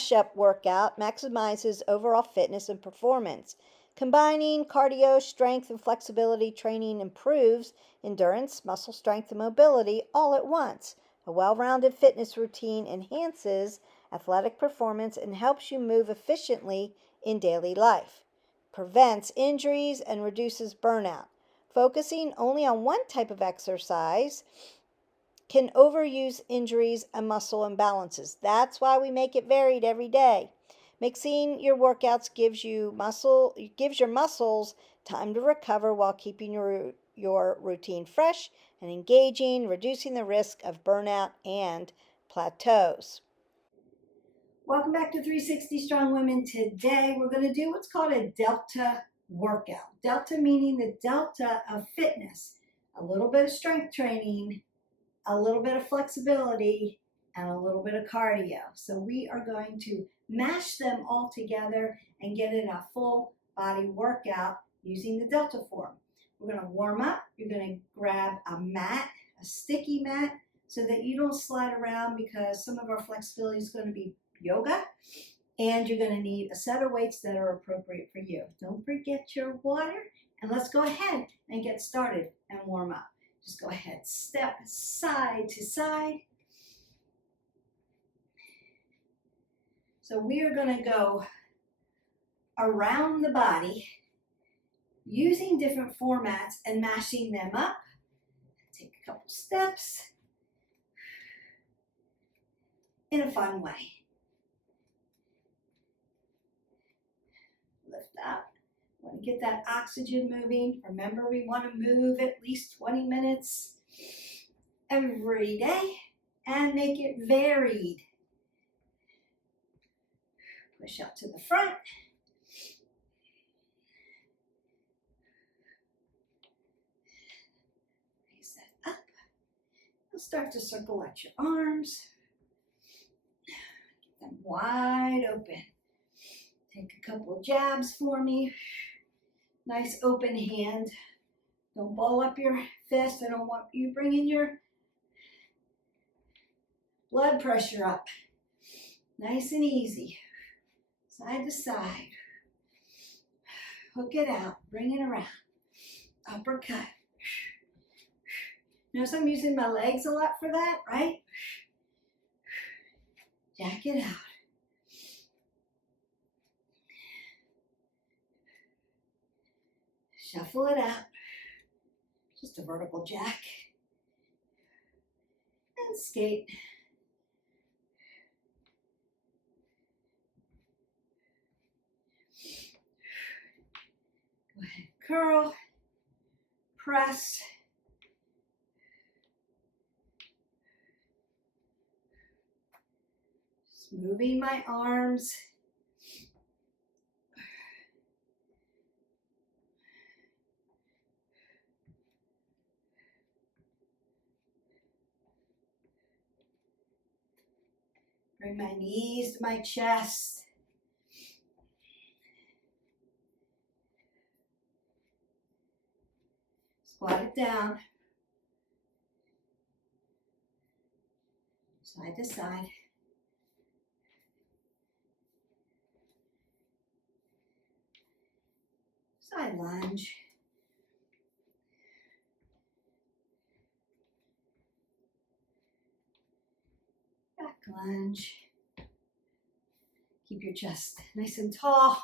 mashup workout maximizes overall fitness and performance. Combining cardio, strength, and flexibility training improves endurance, muscle strength, and mobility all at once. A well-rounded fitness routine enhances athletic performance and helps you move efficiently in daily life. Prevents injuries and reduces burnout. Focusing only on one type of exercise can overuse injuries and muscle imbalances. That's why we make it varied every day. Mixing your workouts gives your muscles time to recover while keeping your routine fresh and engaging, reducing the risk of burnout and plateaus. Welcome back to 360 Strong Women. Today we're going to do what's called a delta workout. Delta meaning the delta of fitness. A little bit of strength training, a little bit of flexibility, and a little bit of cardio. So we are going to mash them all together and get in a full body workout using the delta form. We're going to warm up. You're going to grab a mat, a sticky mat, so that you don't slide around, because some of our flexibility is going to be yoga, and you're going to need a set of weights that are appropriate for you. Don't forget your water, and let's go ahead and get started and warm up. Just go ahead, step side to side. So we are going to go around the body using different formats and mashing them up. Take a couple steps in a fun way. Lift up. Want to get that oxygen moving. Remember, we want to move at least 20 minutes every day and make it varied. Push up to the front. Raise that up. You'll start to circle out your arms. Get them wide open. Take a couple jabs for me. Nice open hand. Don't ball up your fist. I don't want you bringing your blood pressure up. Nice and easy. Side to side. Hook it out. Bring it around. Uppercut. Notice I'm using my legs a lot for that, right? Jack it out. Shuffle it out. Just a vertical jack. And skate. Go ahead, curl, press. Just moving my arms. Bring my knees to my chest. Squat it down. Side to side. Side lunge. Back lunge. Keep your chest nice and tall.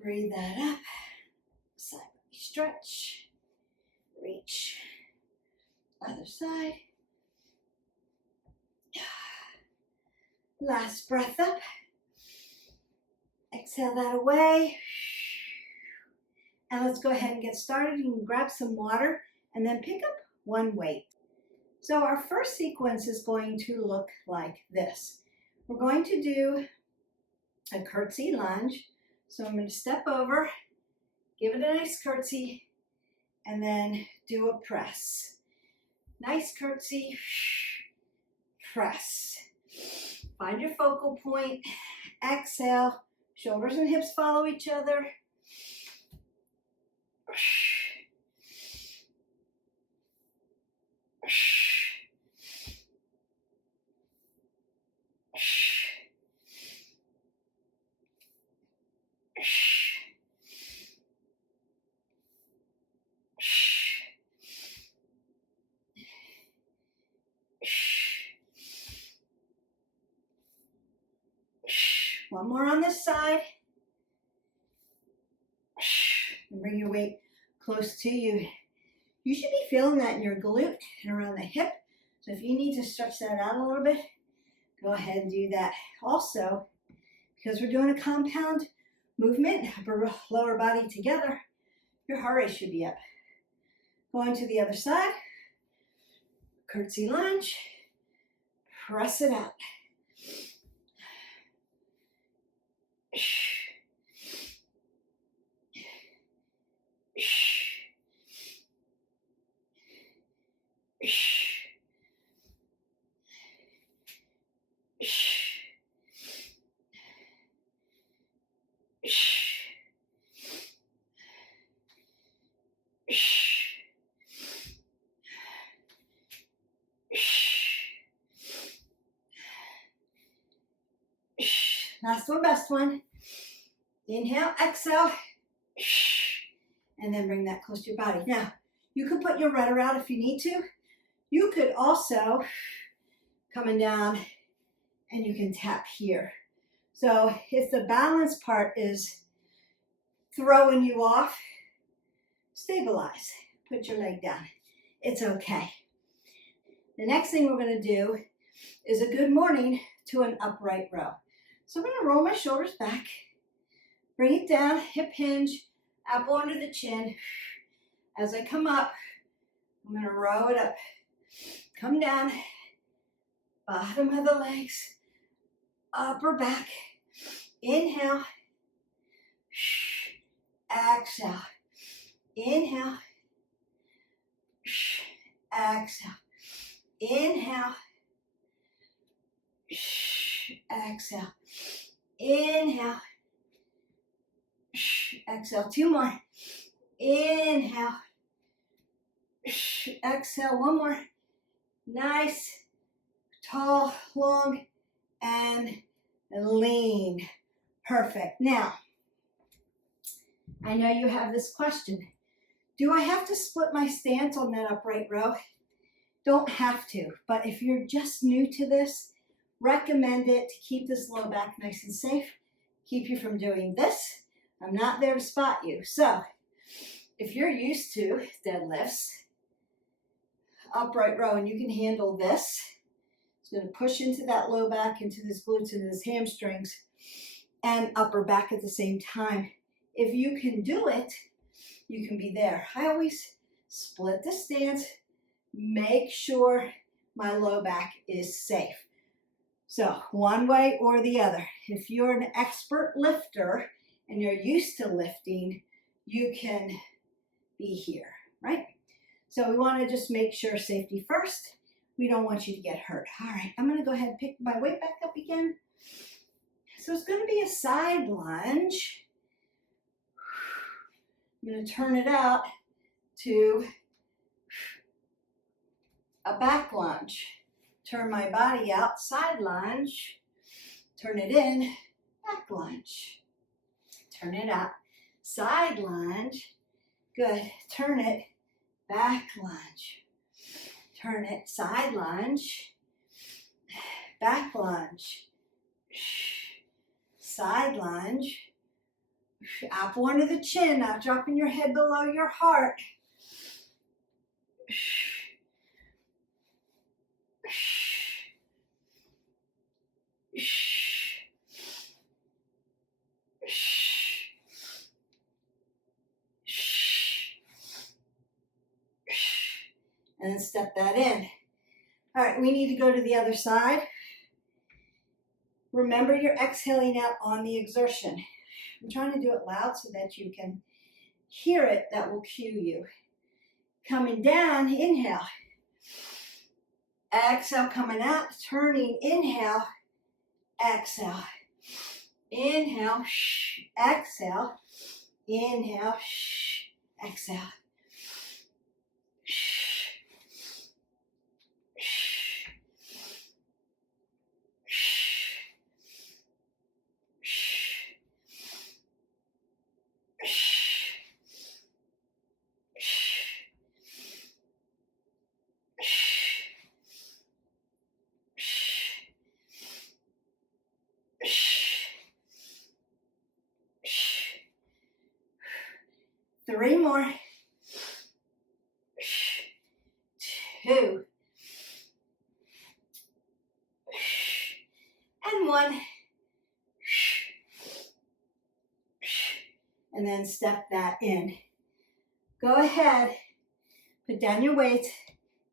Breathe that up. Side stretch. Reach. Other side. Last breath up. Exhale that away. And let's go ahead and get started. You can grab some water and then pick up one weight. So our first sequence is going to look like this. We're going to do a curtsy lunge. So I'm going to step over, give it a nice curtsy, and then do a press. Nice curtsy, press. Find your focal point, exhale, shoulders and hips follow each other. One more on this side. And bring your weight close to you. You should be feeling that in your glute and around the hip. So if you need to stretch that out a little bit, go ahead and do that. Also, because we're doing a compound movement, upper lower body together, your heart rate should be up. Going to the other side. Kurtz lunge. Press it out. Last one, best one. Inhale, exhale, and then bring that close to your body. Now, you could put your rudder out if you need to. You could also, coming down, and you can tap here. So if the balance part is throwing you off, stabilize. Put your leg down. It's okay. The next thing we're going to do is a good morning to an upright row. So I'm going to roll my shoulders back, bring it down, hip hinge, apple under the chin. As I come up, I'm going to row it up. Come down, bottom of the legs, upper back. Inhale, exhale. Inhale, exhale. Inhale, exhale. Inhale, exhale. Two more. Inhale, exhale. One more. Nice, tall, long, and lean. Perfect. Now, I know you have this question. Do I have to split my stance on that upright row? Don't have to, but if you're just new to this, recommend it to keep this low back nice and safe, keep you from doing this. I'm not there to spot you. So if you're used to deadlifts, upright row, and you can handle this, it's going to push into that low back, into this glutes, into this hamstrings, and upper back at the same time. If you can do it, you can be there. I always split the stance, make sure my low back is safe. So one way or the other. If you're an expert lifter and you're used to lifting, you can be here, right? So we want to just make sure safety first. We don't want you to get hurt. All right, I'm going to go ahead and pick my weight back up again. So it's going to be a side lunge. I'm going to turn it out to a back lunge. Turn my body out, side lunge. Turn it in, back lunge. Turn it out, side lunge. Good. Turn it, back lunge. Turn it, side lunge, back lunge, side lunge. Apple under the chin, not dropping your head below your heart. And then step that in. All right, we need to go to the other side. Remember, you're exhaling out on the exertion. I'm trying to do it loud so that you can hear it. That will cue you. Coming down, inhale. Exhale, coming out, turning, inhale, exhale. Inhale, exhale. Inhale, exhale. 3 more. 2. And 1. And then step that in. Go ahead, put down your weights,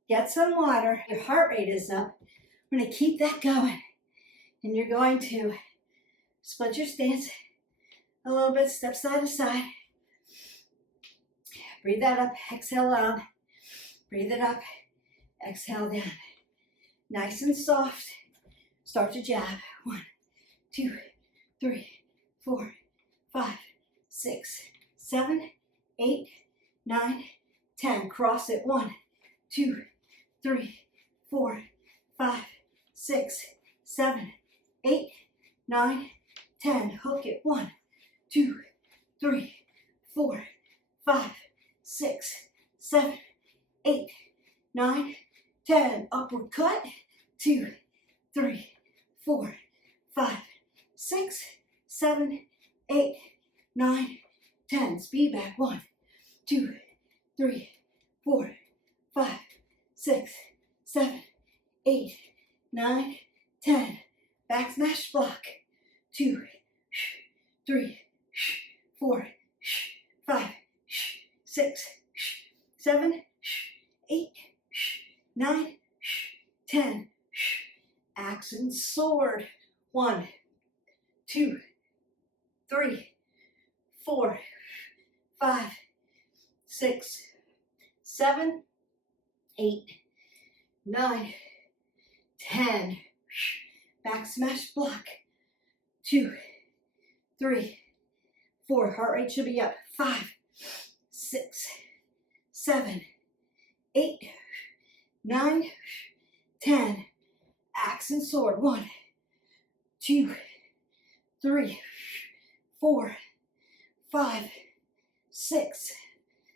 get some water. Your heart rate is up. We're going to keep that going. And you're going to split your stance a little bit, step side to side. Breathe that up, exhale out. Breathe it up, exhale down. Nice and soft. Start to jab. 1, 2, 3, 4, 5, 6, 7, 8, 9, 10. Cross it. 1, 2, 3, 4, 5, 6, 7, 8, 9, 10. Hook it. 1, 2, 3, 4, 5, 6, 7, 8, 9, 10. Upward cut. 2, 3, 4, 5, 6, 7, 8, 9, 10. Speed back. 1, 2, 3, 4, 5, 6, 7, 8, 9, 10. Back smash block. 2, 3, 4, 5, 6, 7, 8, 9, 10. Axe and sword. 1, 2, 3, 4, 5, 6, 7, 8, 9, 10. Back smash block. 2, 3, 4. Heart rate should be up. 5, 6, 7, 8, 9, 10. Axe and sword. 1, 2, 3, 4, 5, 6,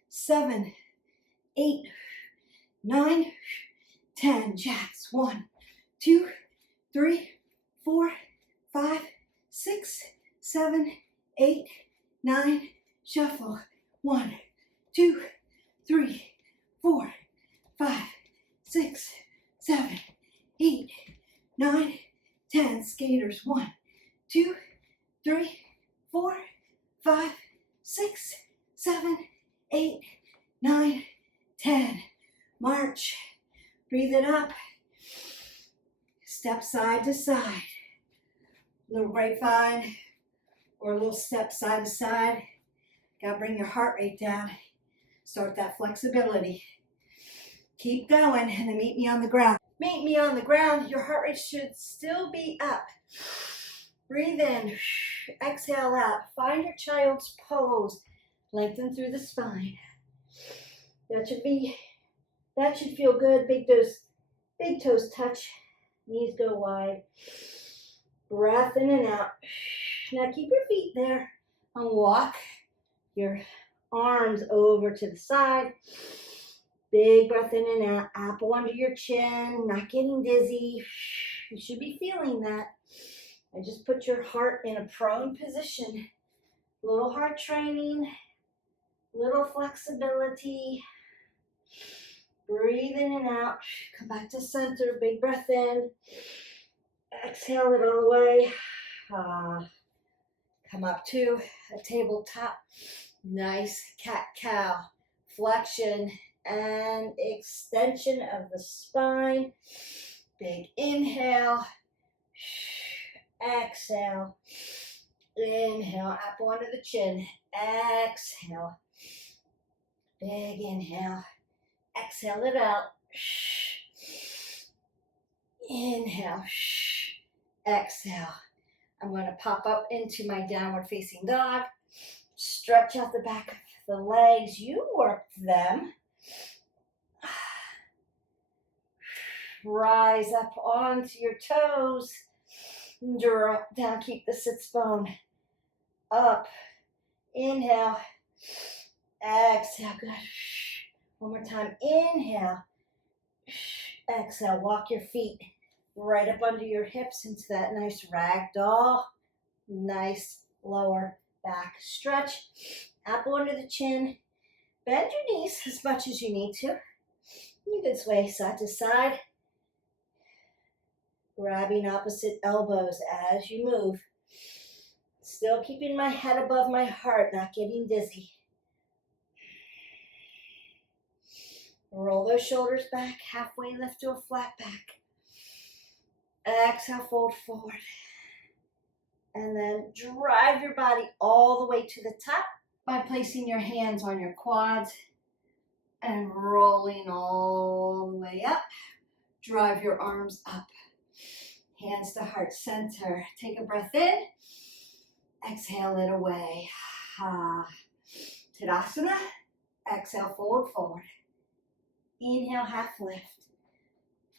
7, 8, 9, 10. Jacks. 1, 2, 3, 4, 5, 6, 7, 8, 9. Shuffle. 1, 2, 3, 4, 5, 6, 7, 8, 9, 10. Skaters. 1, 2, 3, 4, 5, 6, 7, 8, 9, 10. March. Breathe it up. Step side to side. Little grapevine or a little step side to side. Got to bring your heart rate down. Start that flexibility. Keep going and then meet me on the ground. Meet me on the ground. Your heart rate should still be up. Breathe in. Exhale out. Find your child's pose. Lengthen through the spine. That should feel good. Big toes touch. Knees go wide. Breath in and out. Now keep your feet there and walk your arms over to the side. Big breath in and out. Apple under your chin. Not getting dizzy. You should be feeling that. And just put your heart in a prone position. Little heart training. Little flexibility. Breathe in and out. Come back to center. Big breath in. Exhale it all the way. Come up to a tabletop. Nice cat-cow. Flexion and extension of the spine. Big inhale. Exhale. Inhale. Apple under the chin. Exhale. Big inhale. Exhale it out. Inhale. Exhale. I'm going to pop up into my downward facing dog. Stretch out the back of the legs. You worked them. Rise up onto your toes. Drop down. Keep the sits bone up. Inhale. Exhale. Good. One more time. Inhale. Exhale. Walk your feet right up under your hips into that nice ragdoll. Nice lower back stretch. Apple under the chin. Bend your knees as much as you need to. You can sway side to side, grabbing opposite elbows as you move. Still keeping my head above my heart, not getting dizzy. Roll those shoulders back, halfway lift to a flat back. Exhale, fold forward. And then drive your body all the way to the top by placing your hands on your quads and rolling all the way up. Drive your arms up. Hands to heart center. Take a breath in. Exhale it away. Tadasana. Exhale, fold forward. Inhale, half lift.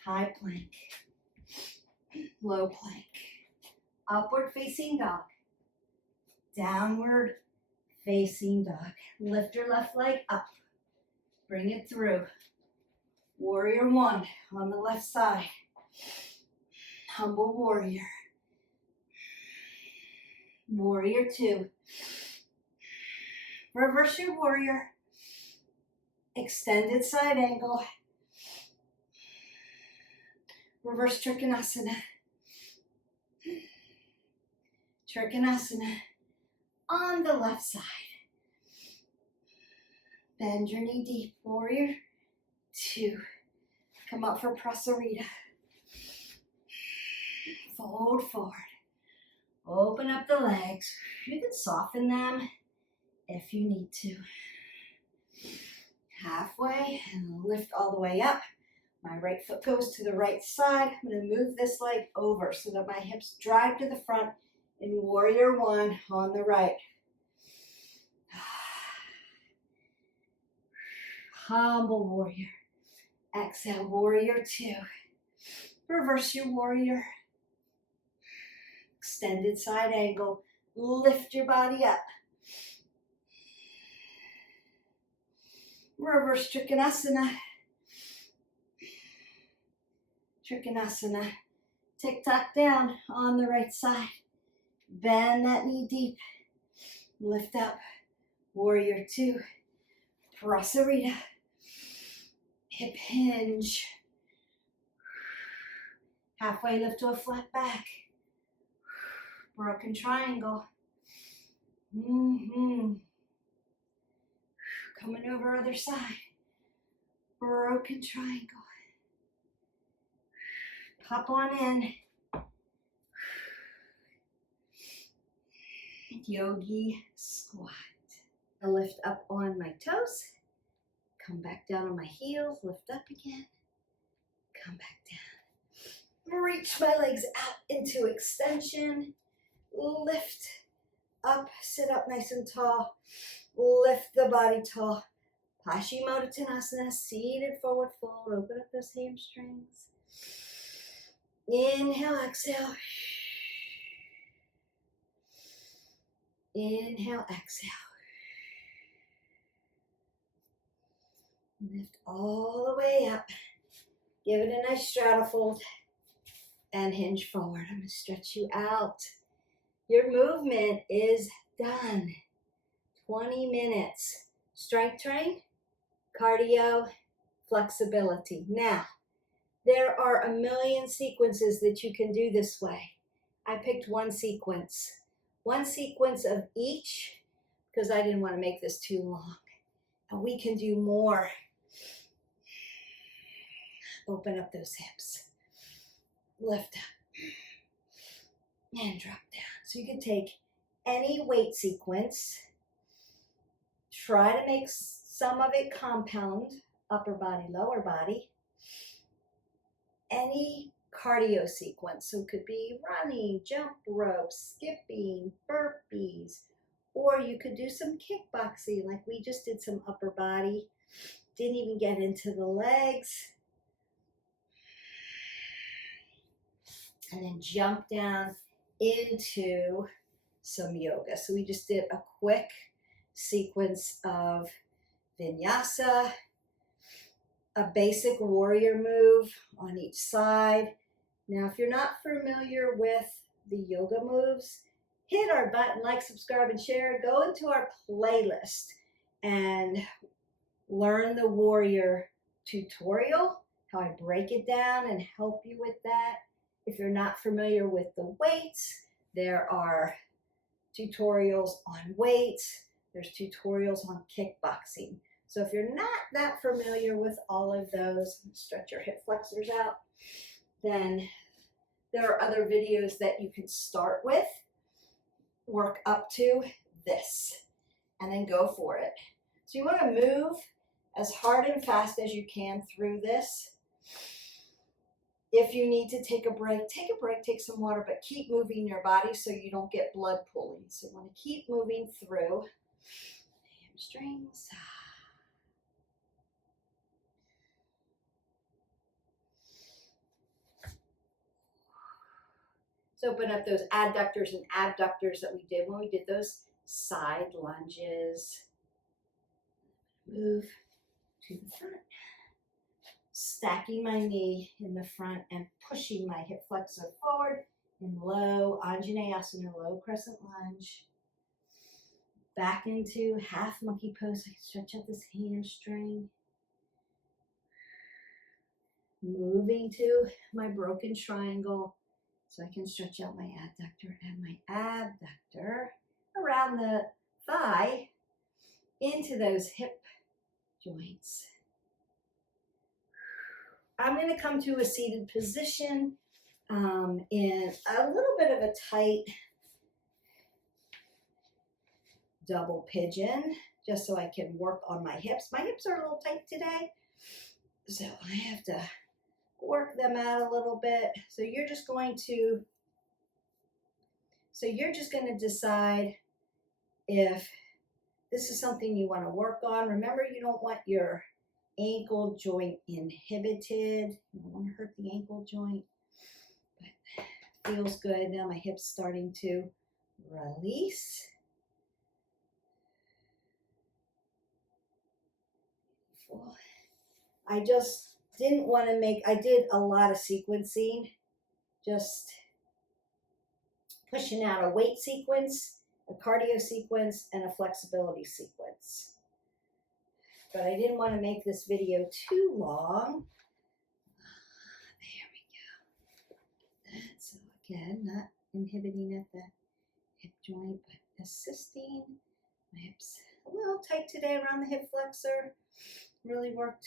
High plank. Low plank. Upward facing dog. Downward facing dog. Lift your left leg up. Bring it through. Warrior one on the left side. Humble warrior. Warrior two. Reverse your warrior. Extended side angle. Reverse Trikonasana. Trikonasana on the left side. Bend your knee deep. Warrior two. Come up for Prasarita. Fold forward. Open up the legs. You can soften them if you need to. Halfway and lift all the way up. My right foot goes to the right side. I'm going to move this leg over so that my hips drive to the front in warrior one on the right. Humble warrior. Exhale, warrior two. Reverse your warrior. Extended side angle. Lift your body up. Reverse Trikonasana. Trikonasana. Tick-tock down on the right side. Bend that knee deep. Lift up. Warrior two. Prasarita. Hip hinge. Halfway lift to a flat back. Broken triangle. Coming over other side. Broken triangle. Pop on in. Yogi squat. I lift up on my toes. Come back down on my heels. Lift up again. Come back down. Reach my legs out into extension. Lift up. Sit up nice and tall. Lift the body tall. Paschimottanasana, seated forward fold. Open up those hamstrings. Inhale, exhale. Inhale, exhale. Lift all the way up. Give it a nice straddle fold and hinge forward. I'm going to stretch you out. Your movement is done. 20 minutes. Strength train, cardio, flexibility. Now, there are a million sequences that you can do this way. I picked one sequence of each because I didn't want to make this too long. And we can do more. Open up those hips. Lift up and drop down. So you can take any weight sequence. Try to make some of it compound, upper body, lower body. Any cardio sequence, so it could be running, jump rope, skipping, burpees, or you could do some kickboxing, like we just did some upper body. Didn't even get into the legs. And then jump down into some yoga. So we just did a quick sequence of vinyasa, a basic warrior move on each side. Now, if you're not familiar with the yoga moves, hit our button, like, subscribe, and share. Go into our playlist, and learn the warrior tutorial, how I break it down and help you with that. If you're not familiar with the weights, there are tutorials on weights. There's tutorials on kickboxing. So if you're not that familiar with all of those, stretch your hip flexors out, then there are other videos that you can start with, work up to this, and then go for it. So you want to move as hard and fast as you can through this. If you need to take a break, take some water, but keep moving your body so you don't get blood pooling. So you want to keep moving through hamstrings. So open up those adductors and abductors that we did when we did those side lunges. Move to the front. Stacking my knee in the front and pushing my hip flexor forward in low Anjaneyasana, low crescent lunge. Back into half monkey pose. I can stretch out this hamstring. Moving to my broken triangle so I can stretch out my adductor and my abductor around the thigh into those hip joints. I'm going to come to a seated position in a little bit of a tight double pigeon, just so I can work on my hips. My hips are a little tight today, so I have to work them out a little bit. So you're just going to decide if this is something you want to work on. Remember, you don't want your ankle joint inhibited. You don't want to hurt the ankle joint, but feels good. Now my hips starting to release. I just didn't want to I did a lot of sequencing, just pushing out a weight sequence, a cardio sequence, and a flexibility sequence. But I didn't want to make this video too long. There we go. So again, not inhibiting at the hip joint, but assisting. My hips a little tight today around the hip flexor. Really worked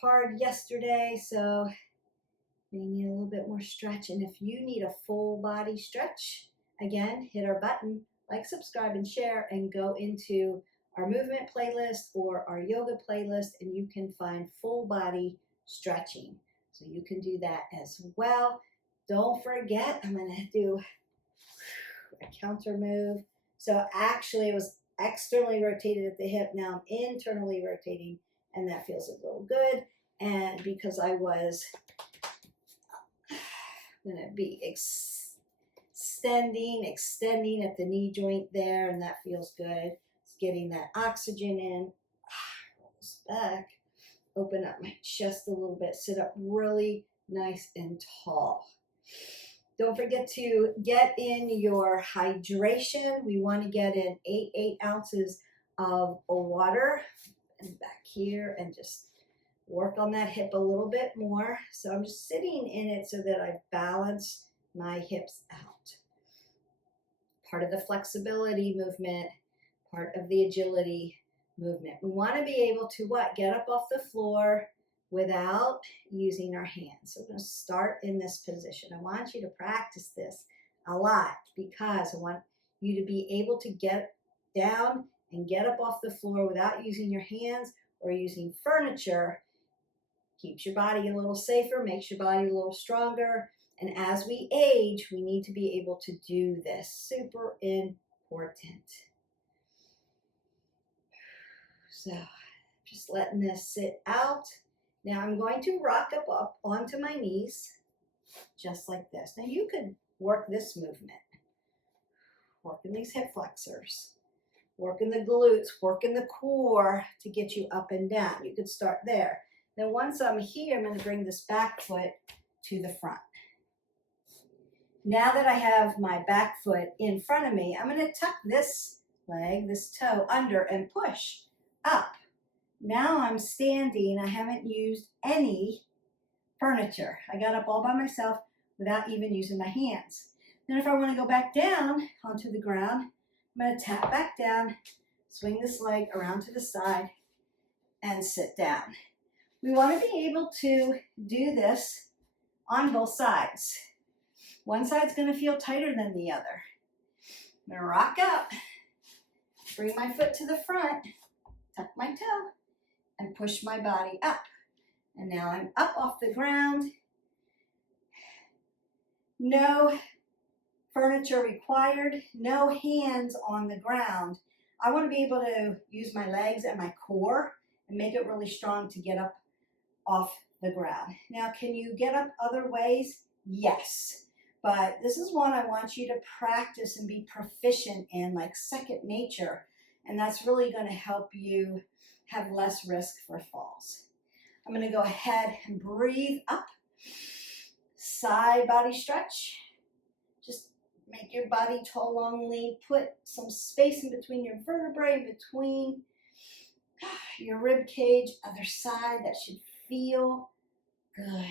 hard yesterday, so may need a little bit more stretch. And if you need a full body stretch, again, hit our button, like, subscribe, and share, and go into our movement playlist or our yoga playlist, and you can find full body stretching. So you can do that as well. Don't forget, I'm going to do a counter move. So actually it was externally rotated at the hip. Now I'm internally rotating, and that feels a little good. And because I was going to be extending at the knee joint there, and that feels good. It's getting that oxygen in. Roll this back. Open up my chest a little bit. Sit up really nice and tall. Don't forget to get in your hydration. We want to get in 8 ounces of water. And back here, and just work on that hip a little bit more. So I'm just sitting in it so that I balance my hips out. Part of the flexibility movement, part of the agility movement. We want to be able to what? Get up off the floor without using our hands. So we're going to start in this position. I want you to practice this a lot because I want you to be able to get down and get up off the floor without using your hands or using furniture. Keeps your body a little safer, makes your body a little stronger. And as we age, we need to be able to do this. Super important. So just letting this sit out. Now I'm going to rock up onto my knees, just like this. Now you could work this movement. Working these hip flexors. Working the glutes, working the core to get you up and down. You could start there. Then once I'm here, I'm going to bring this back foot to the front. Now that I have my back foot in front of me, I'm going to tuck this leg, this toe under, and push up Now I'm standing. I haven't used any furniture. I got up all by myself without even using my hands. Then if I want to go back down onto the ground, I'm going to tap back down, swing this leg around to the side, and sit down. We want to be able to do this on both sides. One side's going to feel tighter than the other. I'm going to rock up, bring my foot to the front, tuck my toe, and push my body up. And now I'm up off the ground. No furniture required, no hands on the ground. I want to be able to use my legs and my core and make it really strong to get up off the ground. Now, can you get up other ways? Yes. But this is one I want you to practice and be proficient in, like second nature. And that's really going to help you have less risk for falls. I'm going to go ahead and breathe up. Side body stretch. Just make your body tall, long, lean. Put some space in between your vertebrae, between your rib cage, other side. That should feel good.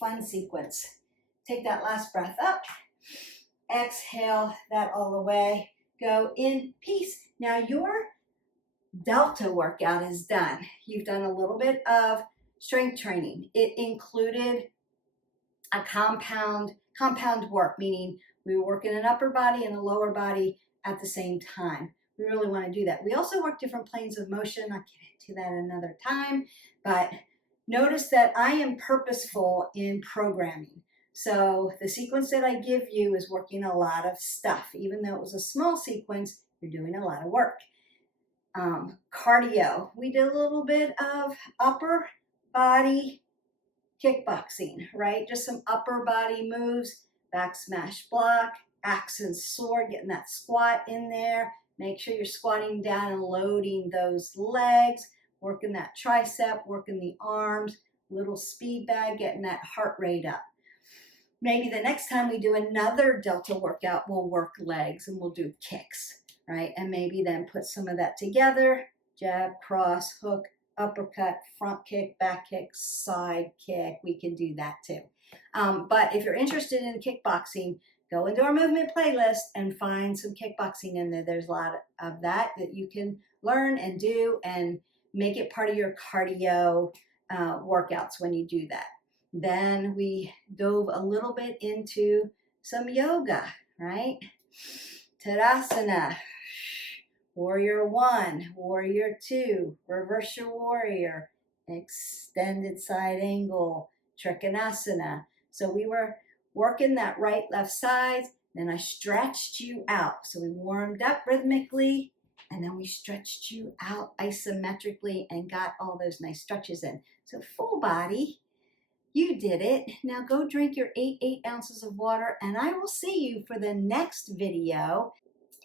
Fun sequence. Take that last breath up. Exhale that all the way. Go in peace. Now your Delta workout is done. You've done a little bit of strength training. It included a compound work, meaning we were working an upper body and a lower body at the same time. We really want to do that. We also work different planes of motion. I'll get into that another time, but notice that I am purposeful in programming. So the sequence that I give you is working a lot of stuff. Even though it was a small sequence, you're doing a lot of work. Cardio. We did a little bit of upper body kickboxing, right? Just some upper body moves, back smash block, axe and sword, getting that squat in there. Make sure you're squatting down and loading those legs, working that tricep, working the arms, little speed bag, getting that heart rate up. Maybe the next time we do another Delta workout, we'll work legs and we'll do kicks, right? And maybe then put some of that together, jab, cross, hook, uppercut, front kick, back kick, side kick. We can do that too. But if you're interested in kickboxing, go into our movement playlist and find some kickboxing in there. There's a lot of that you can learn and do and make it part of your cardio workouts when you do that. Then we dove a little bit into some yoga, right? Tadasana, warrior one, warrior two, reverse your warrior, extended side angle, trikonasana. So we were working that right, left sides. Then I stretched you out. So we warmed up rhythmically, and then we stretched you out isometrically and got all those nice stretches in. So full body. You did it. Now go drink your 8 ounces of water, and I will see you for the next video.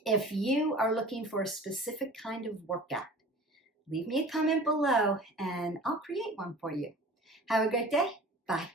If you are looking for a specific kind of workout, leave me a comment below and I'll create one for you. Have a great day. Bye.